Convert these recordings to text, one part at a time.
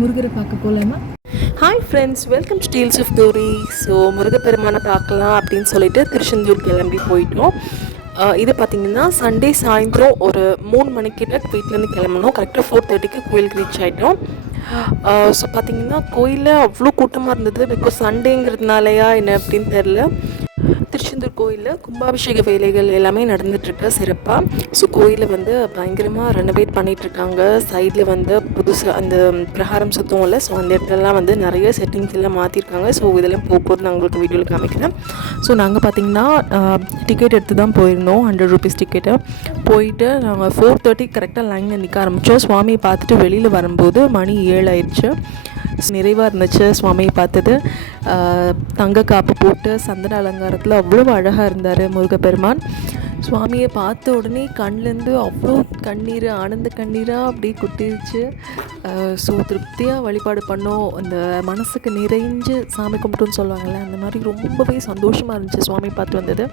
முருகரை பார்க்க போகலாமா? Hi friends, welcome to deals of Gowri. So முருகப்பெருமானை பார்க்கலாம் அப்படின்னு சொல்லிட்டு திருச்செந்தூர் கிளம்பி போயிட்டோம். இது பார்த்திங்கன்னா சண்டே சாயந்தரம் ஒரு 3 மணிக்கிட்ட வீட்டிலேருந்து கிளம்பணும். கரெக்டாக 4:30க்கு கோயிலுக்கு ரீச் ஆகிட்டோம். ஸோ பார்த்திங்கன்னா கோயிலில் அவ்வளோ கூட்டமாக இருந்தது. பிகாஸ் சண்டேங்கிறதுனாலயா என்ன அப்படின்னு தெரில. திருச்செந்தூர் கோயிலில் கும்பாபிஷேக வேலைகள் எல்லாமே நடந்துகிட்ருக்கு சிறப்பாக. ஸோ கோயிலை வந்து பயங்கரமாக ரெனோவேட் பண்ணிகிட்ருக்காங்க. சைடில் வந்து புதுசாக அந்த பிரகாரம் சுத்தம் இல்லை. ஸோ அந்த இடத்துலலாம் வந்து நிறைய செட்டிங்ஸ் எல்லாம் மாற்றிருக்காங்க. ஸோ இதெல்லாம் போகும்போது நான் உங்களுக்கு வீடியோவில் காமிக்கிறேன். ஸோ நாங்கள் பார்த்திங்கன்னா டிக்கெட் எடுத்து தான் போயிருந்தோம். 100 ரூபீஸ் டிக்கெட்டு. போயிட்டு நாங்கள் 4:30 கரெக்டாக லைனில் நிற்க ஆரம்பித்தோம். சுவாமியை பார்த்துட்டு வெளியில் வரும்போது மணி 7 ஆயிடுச்சு. நிறைவாக இருந்துச்சு சுவாமியை பார்த்தது. தங்க காப்பு போட்டு சந்தன அலங்காரத்தில் அவ்வளோ அழகாக இருந்தார் முருகப்பெருமான். சுவாமியை பார்த்த உடனே கண்லேருந்து அவ்வளோ கண்ணீர், ஆனந்த கண்ணீராக அப்படியே கொட்டிருச்சு. ஸோ திருப்தியாக வழிபாடு பண்ணோம். அந்த மனசுக்கு நிறைஞ்சு சாமி கும்பிட்டுன்னு சொல்லுவாங்கள்ல, அந்த மாதிரி ரொம்பவே சந்தோஷமாக இருந்துச்சு சுவாமி பார்த்து வந்தது.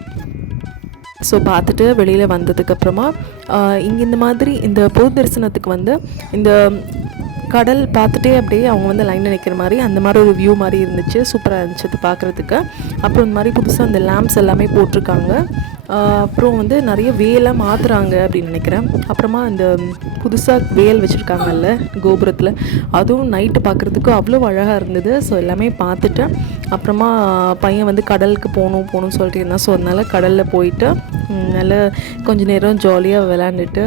ஸோ பார்த்துட்டு வெளியில் வந்ததுக்கப்புறமா இங்கே இந்த மாதிரி இந்த பொது தரிசனத்துக்கு வந்து இந்த கடல் பார்த்துட்டே அப்படியே அவங்க வந்து லைனில் நிற்கிற மாதிரி அந்த மாதிரி ஒரு வியூ மாதிரி இருந்துச்சு. சூப்பராக இருந்துச்சு அது பார்க்குறதுக்கு. அப்புறம் இந்த மாதிரி புதுசாக அந்த லேம்ப்ஸ் எல்லாமே போட்டிருக்காங்க. அப்புறம் வந்து நிறைய வேலாம் மாற்றுறாங்க அப்படின்னு நினைக்கிறேன். அப்புறமா இந்த புதுசாக வேல் வச்சுருக்காங்கல்ல கோபுரத்தில், அதுவும் நைட்டு பார்க்குறதுக்கு அவ்வளோ அழகாக இருந்தது. ஸோ எல்லாமே பார்த்துட்டு அப்புறமா பையன் வந்து கடலுக்கு போகணும்னு சொல்லிட்டு இருந்தான். ஸோ அதனால் கடலில் போயிட்டு நல்லா கொஞ்சம் நேரம் ஜாலியாக விளாண்டுட்டு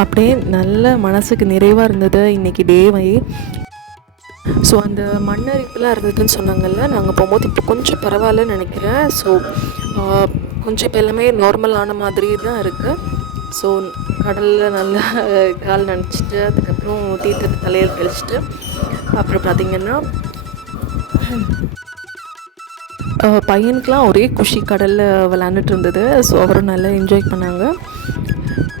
அப்படியே நல்ல மனசுக்கு நிறைவாக இருந்தது இன்றைக்கி டேவே. ஸோ அந்த மண்ணரிப்புலாம் இருந்ததுன்னு சொன்னாங்கல்ல, நாங்கள் போகும்போது இப்போ கொஞ்சம் பரவாயில்லன்னு நினைக்கிறேன். ஸோ கொஞ்சம் இப்போ எல்லாமே நார்மலான மாதிரி தான் இருக்குது. ஸோ கடலில் நல்லா கால் நனைச்சிட்டு அதுக்கப்புறம் தீர்த்தத்தை தலையில் கழிச்சிட்டு அப்புறம் பார்த்திங்கன்னா பையனுக்கெலாம் ஒரே குஷி, கடலில் விளாண்டுட்டு இருந்தது. ஸோ அவரும் நல்லா என்ஜாய் பண்ணாங்க.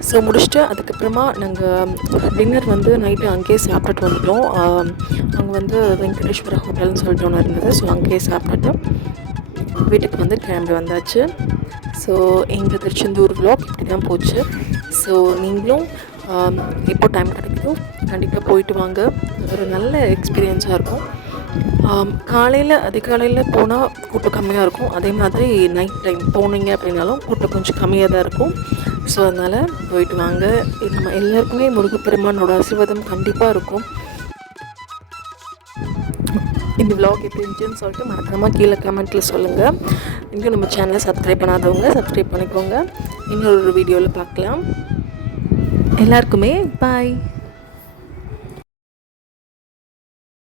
ஸோ முடிச்சுட்டு அதுக்கப்புறமா நாங்கள் டின்னர் வந்து நைட்டு அங்கேயே சாப்பிட்டுட்டு வந்துட்டோம். அங்கே வந்து வெங்கடேஸ்வர ஹோட்டல்னு சொல்லிட்டு ஒன்று இருந்தது. ஸோ அங்கேயே சாப்பிட்டுட்டு வீட்டுக்கு வந்து கிளம்பி வந்தாச்சு. ஸோ எங்கள் திருச்செந்தூர் விலாக் இப்படி தான் போச்சு. ஸோ நீங்களும் எப்போ டைம் கிடைக்குதோ கண்டிப்பாக போயிட்டு வாங்க. ஒரு நல்ல எக்ஸ்பீரியன்ஸாக இருக்கும். அதிகாலையில் போனால் கூட்டம் கம்மியாக இருக்கும். அதே மாதிரி நைட் டைம் போனீங்க அப்படின்னாலும் கூட்டம் கொஞ்சம் கம்மியாக தான் இருக்கும். ஸோ அதனால் போயிட்டு வாங்க. நம்ம எல்லாருக்குமே முருகப்பெருமானோட ஆசீர்வாதம் கண்டிப்பாக இருக்கும். இந்த விலாக் எப்படி இருந்துச்சுன்னு சொல்லிட்டு மறக்காமல் கீழே கமெண்ட்டில் சொல்லுங்கள். இன்னும் நம்ம சேனலை சப்ஸ்கிரைப் பண்ணாதவங்க சப்ஸ்கிரைப் பண்ணிக்கோங்க. இன்னொரு வீடியோவில் பார்க்கலாம். எல்லாருக்குமே பாய்.